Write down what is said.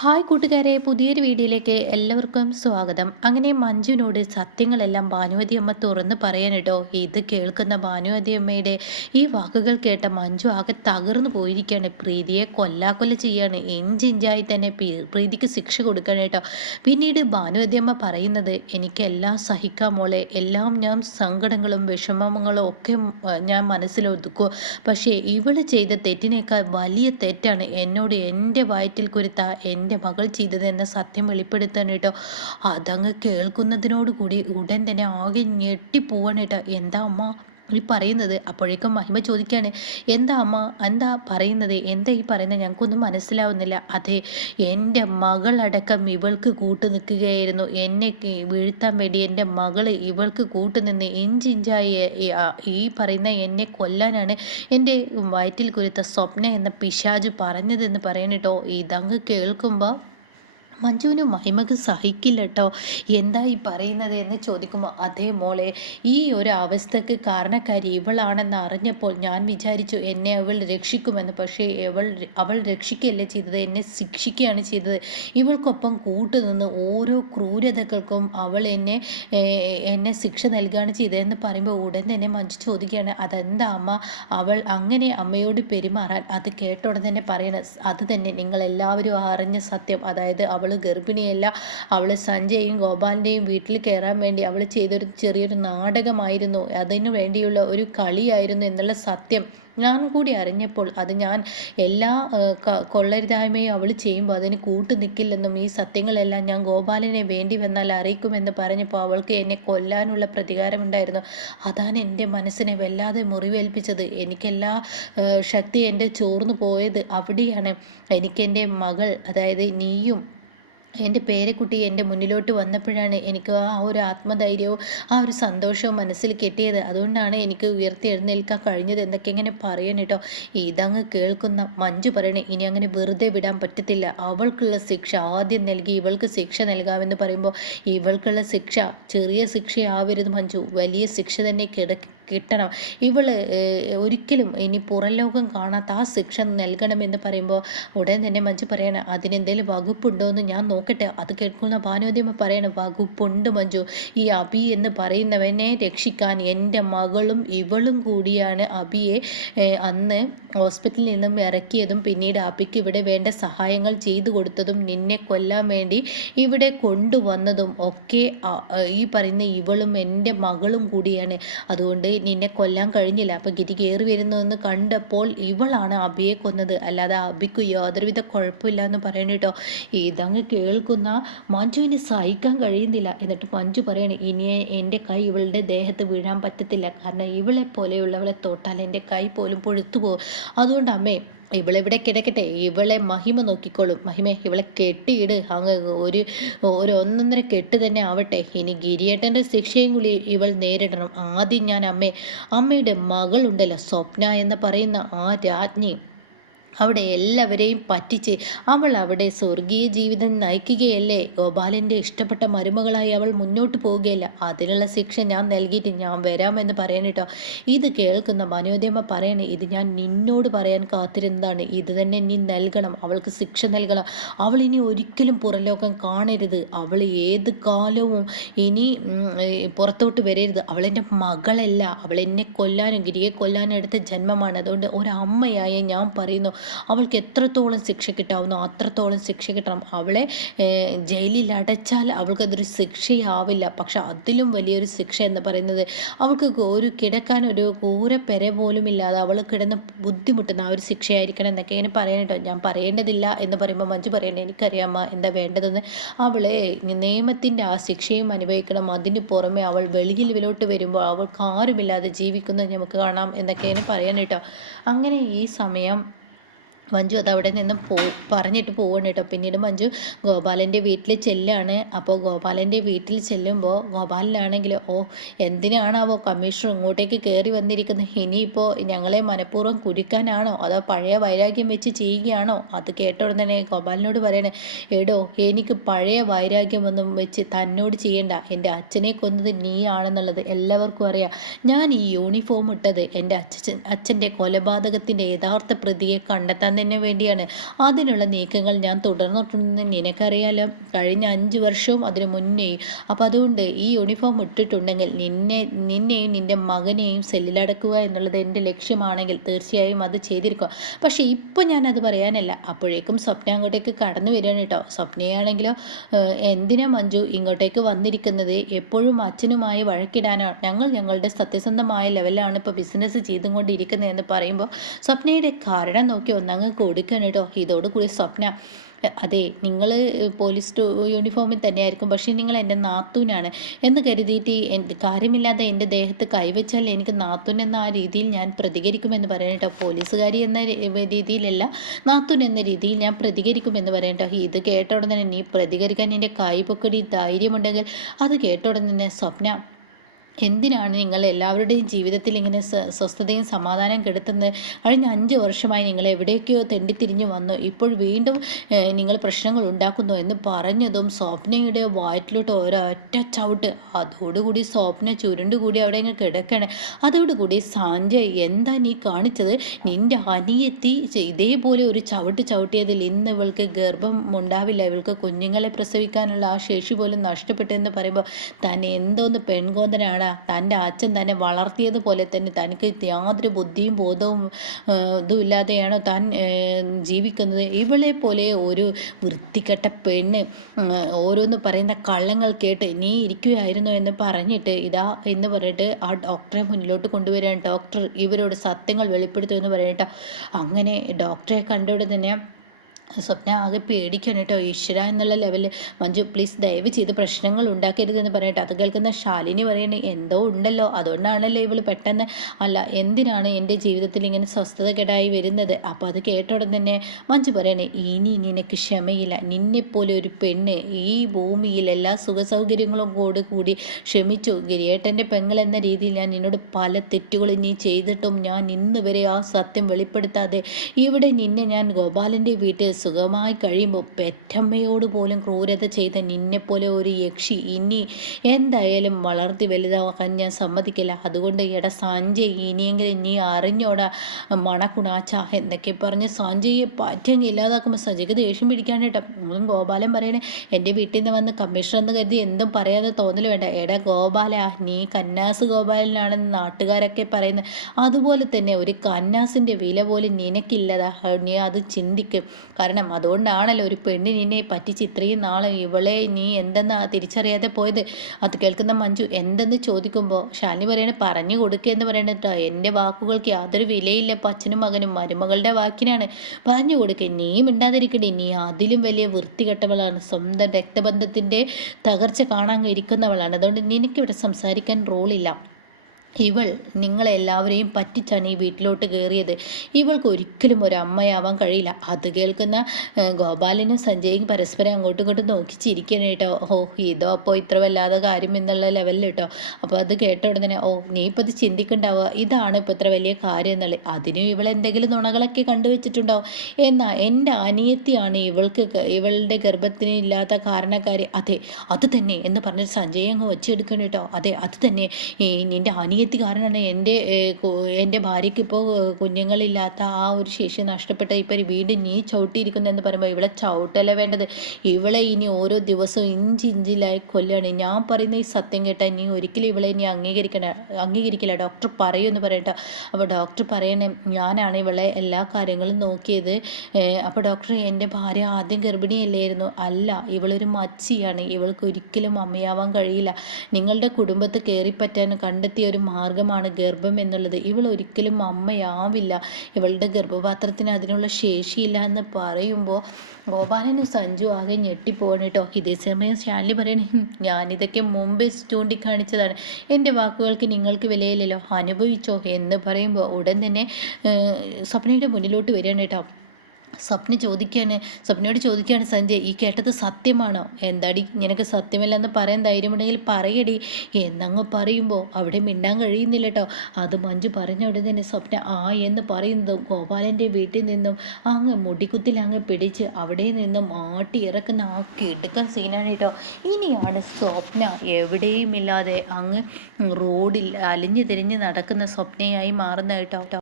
Hi കൂട്ടുകാരെ പുതിയൊരു വീഡിയോയിലേക്ക് എല്ലാവർക്കും സ്വാഗതം. അങ്ങനെ മഞ്ജുവിനോട് സത്യങ്ങളെല്ലാം ഭാനുവതി അമ്മ തുറന്ന് പറയാൻ കേട്ടോ ഇത് കേൾക്കുന്ന ഭാനുവതി അമ്മയുടെ ഈ വാക്കുകൾ കേട്ട മഞ്ജു ആകെ തകർന്നു പോയിരിക്കുകയാണ്. പ്രീതിയെ കൊല്ലാക്കൊല്ല ചെയ്യാണ്. ഇഞ്ചിഞ്ചായി തന്നെ പ്രീതിക്ക് ശിക്ഷ കൊടുക്കണം കേട്ടോ പിന്നീട് ഭാനുവതി അമ്മ പറയുന്നത് എനിക്കെല്ലാം സഹിക്കാം മോളെ. എല്ലാം ഞാൻ സങ്കടങ്ങളും വിഷമങ്ങളും ഒക്കെ ഞാൻ മനസ്സിലൊതുക്കുക പക്ഷേ ഇവൾ ചെയ്ത തെറ്റിനേക്കാൾ വലിയ തെറ്റാണ്. എന്നോട് എന്റെ വയറ്റിൽ കുരുത്ത എന്റെ മകൾ ചെയ്തതെന്ന സത്യം വെളിപ്പെടുത്താൻ കേട്ടോ. അതങ്ങ് കേൾക്കുന്നതിനോടുകൂടി ഉടൻ തന്നെ ആകെ ഞെട്ടിപ്പോവാണ് കേട്ടോ. എന്താ അമ്മ? ഈ പറയുന്നത് അപ്പോഴേക്കും മഹിമ ചോദിക്കുകയാണ് എന്താ അമ്മ? എന്താ പറയുന്നത്? എന്താ ഈ പറയുന്നത്? ഞങ്ങൾക്കൊന്നും മനസ്സിലാവുന്നില്ല. അതെ എന്റെ മകളടക്കം ഇവൾക്ക് കൂട്ടു നിൽക്കുകയായിരുന്നു. എന്നെ വീഴ്ത്താൻ വേണ്ടി എന്റെ മകൾ ഇവൾക്ക് കൂട്ടു നിന്ന് ഇഞ്ചിഞ്ചായി ഈ പറയുന്ന എന്നെ കൊല്ലാനാണ് എന്റെ വയറ്റിൽ കുരുത്ത സ്വപ്ന എന്ന പിശാജ് പറഞ്ഞതെന്ന് പറയണട്ടോ. ഇതങ്ങ് കേൾക്കുമ്പോൾ മഞ്ജുവിന് മഹിമക്ക് സഹിക്കില്ല കേട്ടോ എന്താ ഈ പറയുന്നത് എന്ന് ചോദിക്കുമ്പോൾ അതേ മോളെ ഈ ഒരു അവസ്ഥക്ക് കാരണക്കാരി ഇവളാണെന്ന് അറിഞ്ഞപ്പോൾ ഞാൻ വിചാരിച്ചു എന്നെ അവൾ രക്ഷിക്കുമെന്ന്. പക്ഷേ അവൾ അവൾ രക്ഷിക്കുകയല്ല ചെയ്തത്? എന്നെ ശിക്ഷിക്കുകയാണ് ചെയ്തത്. ഇവൾക്കൊപ്പം കൂട്ടുനിന്ന് ഓരോ ക്രൂരതകൾക്കും അവൾ എന്നെ എന്നെ ശിക്ഷ നൽകുകയാണ് ചെയ്തതെന്ന് പറയുമ്പോൾ ഉടൻ തന്നെ മഞ്ജു ചോദിക്കുകയാണ് അതെന്താ അമ്മ? അവൾ അങ്ങനെ അമ്മയോട് പെരുമാറാൻ? അത് കേട്ടോടെ തന്നെ പറയണം അത് തന്നെ. നിങ്ങളെല്ലാവരും അറിഞ്ഞ സത്യം. അതായത് അവൾ ഗർഭിണിയല്ല. അവൾ സഞ്ജയും ഗോപാലിന്റെയും വീട്ടിൽ കയറാൻ വേണ്ടി അവൾ ചെയ്തൊരു ചെറിയൊരു നാടകമായിരുന്നു. അതിനു വേണ്ടിയുള്ള ഒരു കളിയായിരുന്നു എന്നുള്ള സത്യം ഞാൻ കൂടി അറിഞ്ഞപ്പോൾ അത് ഞാൻ എല്ലാ കൊള്ളരുതായ്മയും അവൾ ചെയ്യുമ്പോൾ അതിന് കൂട്ടു നിൽക്കില്ലെന്നും ഈ സത്യങ്ങളെല്ലാം ഞാൻ ഗോപാലിനെ വേണ്ടി വന്നാൽ അറിയിക്കുമെന്ന് പറഞ്ഞപ്പോൾ അവൾക്ക് എന്നെ കൊല്ലാനുള്ള പ്രതികാരമുണ്ടായിരുന്നു. അതാണ് എന്റെ മനസ്സിനെ വല്ലാതെ മുറിവേൽപ്പിച്ചത്. എനിക്കെല്ലാ ശക്തി എന്റെ ചോർന്നു പോയത് അവിടെയാണ്. എനിക്കെന്റെ മകൾ അതായത് നീയും എന്റെ പേരക്കുട്ടി എന്റെ മുന്നിലോട്ട് വന്നപ്പോഴാണ് എനിക്ക് ആ ഒരു ആത്മധൈര്യവും ആ ഒരു സന്തോഷവും മനസ്സിൽ കെട്ടിയത്. അതുകൊണ്ടാണ് എനിക്ക് ഉയർത്തി എഴുന്നേൽക്കാൻ കഴിഞ്ഞത് എന്നൊക്കെ ഇങ്ങനെ പറയണം കേട്ടോ. ഇതങ്ങ് കേൾക്കുന്ന മഞ്ജു പറയണേ ഇനി അങ്ങനെ വെറുതെ വിടാൻ പറ്റത്തില്ല. അവൾക്കുള്ള ശിക്ഷ ആദ്യം നൽകി ഇവൾക്ക് ശിക്ഷ നൽകാമെന്ന് പറയുമ്പോൾ ഇവൾക്കുള്ള ശിക്ഷ ചെറിയ ശിക്ഷയാവരുത് മഞ്ജു. വലിയ ശിക്ഷ തന്നെ കിടക്കി കിട്ടണം. ഇവൾ ഒരിക്കലും ഇനി പുറം ലോകം കാണാത്ത ആ ശിക്ഷ നൽകണമെന്ന് പറയുമ്പോൾ ഉടൻ തന്നെ മഞ്ജു പറയണം അതിനെന്തെങ്കിലും വകുപ്പുണ്ടോ എന്ന് ഞാൻ നോക്കട്ടെ. അത് കേൾക്കുന്ന ഭാനോദ്യമ പറയണം വകുപ്പുണ്ട് മഞ്ജു. ഈ അബി എന്ന് പറയുന്നവനെ രക്ഷിക്കാൻ എന്റെ മകളും ഇവളും കൂടിയാണ് അബിയെ അന്ന് ഹോസ്പിറ്റലിൽ നിന്നും ഇറക്കിയതും പിന്നീട് അബിക്ക് ഇവിടെ വേണ്ട സഹായങ്ങൾ ചെയ്തു കൊടുത്തതും നിന്നെ കൊല്ലാൻ വേണ്ടി ഇവിടെ കൊണ്ടുവന്നതും ഒക്കെ ഈ പറയുന്ന ഇവളും എന്റെ മകളും കൂടിയാണ്. അതുകൊണ്ട് നിന്നെ കൊല്ലാൻ കഴിഞ്ഞില്ല. അപ്പോൾ ഗിരി കയറി വരുന്നതെന്ന് കണ്ടപ്പോൾ ഇവളാണ് അബിയെ കൊന്നത്. അല്ലാതെ അബിക്ക് യാതൊരുവിധ കുഴപ്പമില്ല എന്ന് പറയണ കേട്ടോ. ഇതങ്ങ് കേൾക്കുന്ന മഞ്ജുവിന് സഹിക്കാൻ കഴിയുന്നില്ല. എന്നിട്ട് മഞ്ജു പറയണേ ഇനി എന്റെ കൈ ഇവളുടെ ദേഹത്ത് വീഴാൻ പറ്റത്തില്ല. കാരണം ഇവളെ പോലെയുള്ളവളെ തൊട്ടാൽ എന്റെ കൈ പോലും പൊഴുത്തു പോകും. അതുകൊണ്ട് അമ്മേ ഇവളിവിടെ കിടക്കട്ടെ ഇവളെ മഹിമ നോക്കിക്കോളും. മഹിമ ഇവളെ കെട്ടിയിട്. അങ്ങ് ഒരു ഒരു ഒന്നൊന്നര കെട്ട് തന്നെ ആവട്ടെ. ഇനി ഗിരിയേട്ടന്റെ ശിക്ഷയും കൂടി ഇവൾ നേരിടണം. ആദ്യം ഞാൻ അമ്മേ അമ്മയുടെ മകളുണ്ടല്ലോ സ്വപ്ന എന്ന് പറയുന്ന ആ രാജ്ഞി. അവിടെ എല്ലാവരെയും പറ്റിച്ച് അവൾ അവിടെ സ്വർഗീയ ജീവിതം നയിക്കുകയല്ലേ? ഗോപാലന്റെ ഇഷ്ടപ്പെട്ട മരുമകളായി അവൾ മുന്നോട്ട് പോവുകയല്ല. അതിനുള്ള ശിക്ഷ ഞാൻ നൽകിയിട്ട് ഞാൻ വരാമെന്ന് പറയാനിട്ടോ ഇത് കേൾക്കുന്ന മനോദ്യമ പറയണേ ഇത് ഞാൻ നിന്നോട് പറയാൻ കാത്തിരുന്നതാണ്. ഇത് തന്നെ നീ നൽകണം അവൾക്ക് ശിക്ഷ നൽകണം. അവൾ ഇനി ഒരിക്കലും പുറലോകം കാണരുത്. അവൾ ഏത് കാലവും ഇനി പുറത്തോട്ട് വരരുത്. അവളെന്റെ മകളല്ല. അവൾ എന്നെ കൊല്ലാനും ഗിരിയെ കൊല്ലാനും എടുത്ത ജന്മമാണ്. അതുകൊണ്ട് ഒരമ്മയായ ഞാൻ പറയുന്നു അവൾക്ക് എത്രത്തോളം ശിക്ഷ കിട്ടാവുന്നോ അത്രത്തോളം ശിക്ഷ കിട്ടണം. അവളെ ജയിലിൽ അടച്ചാൽ അവൾക്കതൊരു ശിക്ഷയാവില്ല. പക്ഷെ അതിലും വലിയൊരു ശിക്ഷ എന്ന് പറയുന്നത് അവൾക്ക് ഒരു കിടക്കാൻ ഒരു കൂരപ്പെര പോലും ഇല്ലാതെ അവൾ കിടന്ന് ബുദ്ധിമുട്ടുന്ന ആ ഒരു ശിക്ഷയായിരിക്കണം എന്നൊക്കെ ഇങ്ങനെ പറയാനിട്ടോ ഞാൻ പറയേണ്ടതില്ല എന്ന് പറയുമ്പോൾ മഞ്ജു പറയണേ എനിക്കറിയാമ എന്താ വേണ്ടതെന്ന്? അവളെ നിയമത്തിന്റെ ആ ശിക്ഷയും അനുഭവിക്കണം. അതിന് പുറമെ അവൾ വെളിയിൽ വിലോട്ട് വരുമ്പോൾ അവൾക്ക് ആരുമില്ലാതെ ജീവിക്കുന്നത് നമുക്ക് കാണാം എന്നൊക്കെ ഇങ്ങനെ പറയാനിട്ടോ അങ്ങനെ ഈ സമയം മഞ്ജു അത് അവിടെ നിന്നും പോ പറഞ്ഞിട്ട് പോവുകയാണ് കേട്ടോ. പിന്നീട് മഞ്ജു ഗോപാലന്റെ വീട്ടിൽ ചെല്ലാണ്. അപ്പോൾ ഗോപാലന്റെ വീട്ടിൽ ചെല്ലുമ്പോൾ ഗോപാലനാണെങ്കിൽ ഓ എന്തിനാണാവോ കമ്മീഷണർ ഇങ്ങോട്ടേക്ക് കയറി വന്നിരിക്കുന്നത് ഇനിയിപ്പോൾ ഞങ്ങളെ മനഃപൂർവം കുരുക്കാനാണോ? അതോ പഴയ വൈരാഗ്യം വെച്ച് ചെയ്യുകയാണോ? അത് കേട്ട ഉടനെ ഗോപാലിനോട് പറയണേ എടോ എനിക്ക് പഴയ വൈരാഗ്യമൊന്നും വെച്ച് തന്നോട് ചെയ്യണ്ട. എന്റെ അച്ഛനെ കൊന്നത് നീയാണെന്നുള്ളത് എല്ലാവർക്കും അറിയാം. ഞാൻ ഈ യൂണിഫോം ഇട്ടത് എന്റെ അച്ഛൻ അച്ഛന്റെ കൊലപാതകത്തിന്റെ യഥാർത്ഥ പ്രതിയെ കണ്ടെത്താൻ തന്നെ വേണ്ടിയാണ്. അതിനുള്ള നീക്കങ്ങൾ ഞാൻ തുടർന്നിട്ടുണ്ടെന്ന് നിനക്കറിയാലോ കഴിഞ്ഞ അഞ്ച് വർഷവും അതിനു മുന്നേയും അപ്പോൾ അതുകൊണ്ട് ഈ യൂണിഫോം ഇട്ടിട്ടുണ്ടെങ്കിൽ നിന്നെ നിന്നെയും നിന്റെ മകനെയും സെല്ലിലടക്കുക എന്നുള്ളത് എന്റെ ലക്ഷ്യമാണെങ്കിൽ തീർച്ചയായും അത് ചെയ്തിരിക്കുക പക്ഷേ ഇപ്പോൾ ഞാനത് പറയാനല്ല. അപ്പോഴേക്കും സ്വപ്ന അങ്ങോട്ടേക്ക് കടന്നു വരികയാണ് കേട്ടോ. സ്വപ്നയാണെങ്കിലോ എന്തിനാ മഞ്ജു ഇങ്ങോട്ടേക്ക് വന്നിരിക്കുന്നത്? എപ്പോഴും അച്ഛനുമായി വഴക്കിടാനോ? ഞങ്ങൾ ഞങ്ങളുടെ സത്യസന്ധമായ ലെവലാണ് ഇപ്പോൾ ബിസിനസ് ചെയ്തുകൊണ്ടിരിക്കുന്നത് എന്ന് പറയുമ്പോൾ സ്വപ്നയുടെ കാരണം നോക്കി ഒന്നങ്ങ് കൊടുക്കണം കേട്ടോ. ഇതോടുകൂടി സ്വപ്ന. അതെ നിങ്ങൾ പോലീസ് യൂണിഫോമിൽ തന്നെയായിരിക്കും. പക്ഷേ നിങ്ങൾ എന്റെ നാത്തൂനാണ്. എന്ന് കരുതിയിട്ട് എന്റെ കാര്യമില്ലാതെ എന്റെ ദേഹത്ത് കൈവച്ചാൽ എനിക്ക് നാത്തൂൻ എന്ന ആ രീതിയിൽ ഞാൻ പ്രതികരിക്കുമെന്ന് പറയട്ടോ പോലീസുകാരി എന്ന രീതിയിലല്ല നാത്തൂൻ എന്ന രീതിയിൽ ഞാൻ പ്രതികരിക്കുമെന്ന് പറയണ്ട ഇത് കേട്ട ഉടനെ നീ പ്രതികരിക്കാൻ എന്റെ കൈ ധൈര്യമുണ്ടെങ്കിൽ അത് കേട്ട ഉടനെ സ്വപ്ന എന്തിനാണ് നിങ്ങൾ എല്ലാവരുടെയും ജീവിതത്തിൽ ഇങ്ങനെ സ്വസ്ഥതയും സമാധാനം കെടുത്തുന്നത്? കഴിഞ്ഞ അഞ്ച് വർഷമായി നിങ്ങൾ എവിടേക്കോ തെണ്ടിത്തിരിഞ്ഞു വന്നു. ഇപ്പോൾ വീണ്ടും നിങ്ങൾ പ്രശ്നങ്ങൾ ഉണ്ടാക്കുന്നു എന്ന് പറഞ്ഞതും സ്വപ്നയുടെ വയറ്റിലോട്ട് ഒരൊറ്റ ചവിട്ട്. അതോടുകൂടി സ്വപ്ന ചുരുണ്ടുകൂടി അവിടെ ഇങ്ങനെ കിടക്കണേ. അതോടുകൂടി സാഞ്ജയ് എന്താ നീ കാണിച്ചത്? നിന്റെ അനിയത്തി ഇതേപോലെ ഒരു ചവിട്ട് ചവിട്ടിയതിൽ ഇന്ന് ഇവൾക്ക് ഗർഭം ഉണ്ടാവില്ല. ഇവൾക്ക് കുഞ്ഞുങ്ങളെ പ്രസവിക്കാനുള്ള ആ ശേഷി പോലും നഷ്ടപ്പെട്ടു എന്ന് പറയുമ്പോൾ തന്നെ എന്തോന്ന് പെൺകോന്തനാണ് എടാ തന്റെ അച്ഛൻ തന്നെ വളർത്തിയതുപോലെ തന്നെ തനിക്ക് യാതൊരു ബുദ്ധിയും ബോധവും ഇതും ഇല്ലാതെയാണ് താൻ ജീവിക്കുന്നത്. ഇവളെ പോലെ ഒരു വൃത്തികെട്ട പെണ്ണ് ഓരോന്ന് പറയുന്ന കള്ളങ്ങൾ കേട്ട് നീ ഇരിക്കുകയായിരുന്നു എന്ന് പറഞ്ഞിട്ട് ഇതാ എന്ന് പറഞ്ഞിട്ട് ആ ഡോക്ടറെ മുന്നിലോട്ട് കൊണ്ടുവരാൻ ഡോക്ടർ ഇവരോട് സത്യങ്ങൾ വെളിപ്പെടുത്തുമെന്ന് പറയട്ടെ അങ്ങനെ ഡോക്ടറെ കണ്ടോടെ തന്നെ സ്വപ്ന ആകെ പേടിക്കണം കേട്ടോ. ഈശ്വര എന്നുള്ള ലെവലിൽ മഞ്ജു പ്ലീസ് ദയവ് ചെയ്ത് പ്രശ്നങ്ങൾ ഉണ്ടാക്കരുതെന്ന് പറയട്ടെ അത് കേൾക്കുന്ന ശാലിനി പറയണ എന്തോ ഉണ്ടല്ലോ അതുകൊണ്ടാണല്ലോ ഇവൾ പെട്ടെന്ന് അല്ല എന്തിനാണ് എന്റെ ജീവിതത്തിൽ ഇങ്ങനെ സ്വസ്ഥത കേടായി വരുന്നത്? അപ്പോൾ അത് കേട്ടോടെ തന്നെ മഞ്ജു പറയണേ ഇനി നിനക്ക് ക്ഷമയില്ല. നിന്നെപ്പോലെ ഒരു പെണ്ണ് ഈ ഭൂമിയിൽ എല്ലാ സുഖ സൗകര്യങ്ങളും കൂടി കൂടി ക്ഷമിച്ചു. ഗിരിയേട്ടന്റെ പെങ്ങൾ എന്ന രീതിയിൽ ഞാൻ നിന്നോട് പല തെറ്റുകളും നീ ചെയ്തിട്ടും ഞാൻ ഇന്ന് വരെ ആ സത്യം വെളിപ്പെടുത്താതെ ഇവിടെ നിന്നെ ഞാൻ ഗോപാലന്റെ വീട്ടിൽ സുഖമായി കഴിയുമ്പോൾ പെറ്റമ്മയോട് പോലും ക്രൂരത ചെയ്ത നിന്നെപ്പോലെ ഒരു യക്ഷി ഇനി എന്തായാലും വളർത്തി വലുതാക്കാൻ ഞാൻ സമ്മതിക്കില്ല. അതുകൊണ്ട് എട സഞ്ജയ് ഇനിയെങ്കിലും നീ അറിഞ്ഞോടാ മണക്കുണാച്ച എന്നൊക്കെ പറഞ്ഞ് സഞ്ജയെ പറ്റങ്ങി ഇല്ലാതാക്കുമ്പോൾ സഞ്ജയ്ക്ക് ദേഷ്യം പിടിക്കാനായിട്ട് നമ്മളും ഗോപാലൻ പറയണേ എന്റെ വീട്ടിൽ നിന്ന് വന്ന് കമ്മീഷണർ എന്ന് കരുതി എന്തും പറയാതെ തോന്നൽ വേണ്ട. എടാ ഗോപാല നീ കന്നാസ് ഗോപാലനാണെന്ന് നാട്ടുകാരൊക്കെ പറയുന്നത്. അതുപോലെ തന്നെ ഒരു കന്നാസിന്റെ വില പോലും നിനക്കില്ലതാ. നീ അത് ചിന്തിക്കും. കാരണം അതുകൊണ്ടാണല്ലോ ഒരു പെണ്ണിന് നിന്നെ പറ്റിച്ച് ഇത്രയും നാളെ ഇവളെ നീ എന്തെന്നാ തിരിച്ചറിയാതെ പോയത്? അത് കേൾക്കുന്ന മഞ്ജു എന്തെന്ന് ചോദിക്കുമ്പോൾ ഷാലിനി പറയണേ പറഞ്ഞു കൊടുക്കുക എന്ന് പറയണത് എന്റെ വാക്കുകൾക്ക് യാതൊരു വിലയില്ല അച്ഛനും മകനും മരുമകളുടെ വാക്കിനാണ്. പറഞ്ഞു കൊടുക്കുക നീ മിണ്ടാതിരിക്കണേ നീ അതിലും വലിയ വൃത്തികെട്ടവളാണ്. സ്വന്തം രക്തബന്ധത്തിന്റെ തകർച്ച കാണാൻ ഇരിക്കുന്നവളാണ്. അതുകൊണ്ട് നിനക്കിവിടെ സംസാരിക്കാൻ റോളില്ല. ഇവൾ നിങ്ങളെല്ലാവരെയും പറ്റിച്ചാണ് ഈ വീട്ടിലോട്ട് കയറിയത്. ഇവൾക്ക് ഒരിക്കലും ഒരു അമ്മയാവാൻ കഴിയില്ല. അത് കേൾക്കുന്ന ഗോപാലനും സഞ്ജയും പരസ്പരം അങ്ങോട്ടും ഇങ്ങോട്ടും നോക്കി ചിരിക്കണം കേട്ടോ. ഓ ഇതോ അപ്പോൾ ഇത്ര വല്ലാതെ കാര്യം എന്നുള്ള ലെവലിൽ കേട്ടോ. അപ്പോൾ അത് കേട്ട ഉടനെ ഓ നീ ഇപ്പോൾ ഇത് ചിന്തിക്കണ്ടാവുക ഇതാണ് ഇപ്പോൾ ഇത്ര വലിയ കാര്യം എന്നുള്ളത്. അതിനും ഇവൾ എന്തെങ്കിലും നുണകളൊക്കെ കണ്ടുവച്ചിട്ടുണ്ടാവും എന്നാൽ എന്റെ അനിയത്തിയാണ് ഇവൾക്ക് ഇവളുടെ ഗർഭത്തിന് ഇല്ലാത്ത കാരണക്കാരി. അതെ അത് തന്നെ എന്ന് പറഞ്ഞിട്ട് സഞ്ജയ് അങ്ങ് വെച്ചെടുക്കണം കേട്ടോ. അതെ അത് തന്നെ. നിന്റെ അനിയ അനിയത്തി കാരണമാണ് എന്റെ എന്റെ ഭാര്യയ്ക്ക് ഇപ്പോൾ കുഞ്ഞുങ്ങളില്ലാത്ത ആ ഒരു ശേഷി നഷ്ടപ്പെട്ട ഇപ്പം വീണ്ടും നീ ചവിട്ടിയിരിക്കുന്നതെന്ന് പറയുമ്പോൾ ഇവളെ ചവിട്ടല്ല വേണ്ടത്? ഇവളെ ഇനി ഓരോ ദിവസവും ഇഞ്ചി ഇഞ്ചിലായി കൊല്ലാണ്. ഞാൻ പറയുന്ന ഈ സത്യം കേട്ടാൽ നീ ഒരിക്കലും ഇവളെ ഇനി അംഗീകരിക്കണ അംഗീകരിക്കില്ല. ഡോക്ടർ പറയുമെന്ന് പറയട്ടോ. അപ്പോൾ ഡോക്ടർ പറയണേ ഞാനാണ് ഇവളെ എല്ലാ കാര്യങ്ങളും നോക്കിയത്. അപ്പോൾ ഡോക്ടർ എന്റെ ഭാര്യ ആദ്യം ഗർഭിണിയല്ലായിരുന്നു. അല്ല ഇവളൊരു മച്ചിയാണ്. ഇവൾക്ക് ഒരിക്കലും അമ്മയാവാൻ കഴിയില്ല. നിങ്ങളുടെ കുടുംബത്ത് കയറിപ്പറ്റാൻ കണ്ടെത്തിയ ഒരു മാർഗമാണ് ഗർഭം എന്നുള്ളത്. ഇവൾ ഒരിക്കലും അമ്മയാവില്ല. ഇവളുടെ ഗർഭപാത്രത്തിന് അതിനുള്ള ശേഷിയില്ല എന്ന് പറയുമ്പോൾ ഗോപാലനും സഞ്ജു ആകെ ഞെട്ടിപ്പോവാണ് കേട്ടോ. ഇതേ സമയം ശാലിനി പറയണേ ഞാനിതൊക്കെ മുമ്പേ ചൂണ്ടിക്കാണിച്ചതാണ്. എന്റെ വാക്കുകൾക്ക് നിങ്ങൾക്ക് വിലയില്ലല്ലോ. അനുഭവിച്ചോ? എന്ന് പറയുമ്പോൾ ഉടൻ തന്നെ സ്വപ്നയുടെ മുന്നിലോട്ട് വരികയാണ് കേട്ടോ. സ്വപ്ന ചോദിക്കുകയാണ് സ്വപ്നയോട് ചോദിക്കുകയാണ് സഞ്ജയ് ഈ കേട്ടത് സത്യമാണോ? എന്താടി നിനക്ക് സത്യമല്ലെന്ന് പറയാൻ ധൈര്യമുണ്ടെങ്കിൽ പറയടി. എന്നങ്ങ് പറയുമ്പോൾ അവിടെ മിണ്ടാൻ കഴിയുന്നില്ല കേട്ടോ അത് മഞ്ജു പറഞ്ഞ ഉടനെ തന്നെ സ്വപ്ന ആ എന്ന് പറയുന്നതും ഗോപാലന്റെ വീട്ടിൽ നിന്നും അങ്ങ് മുടിക്കുത്തിൽ അങ്ങ് പിടിച്ച് അവിടെ നിന്നും ആട്ടി ഇറക്കുന്ന ആ കിടുക്കൻ സീനാണ് കേട്ടോ. ഇനിയാണ് സ്വപ്ന എവിടെയും ഇല്ലാതെ അങ്ങ് റോഡിൽ അലിഞ്ഞു തിരിഞ്ഞ് നടക്കുന്ന സ്വപ്നയായി മാറുന്ന കേട്ടോ.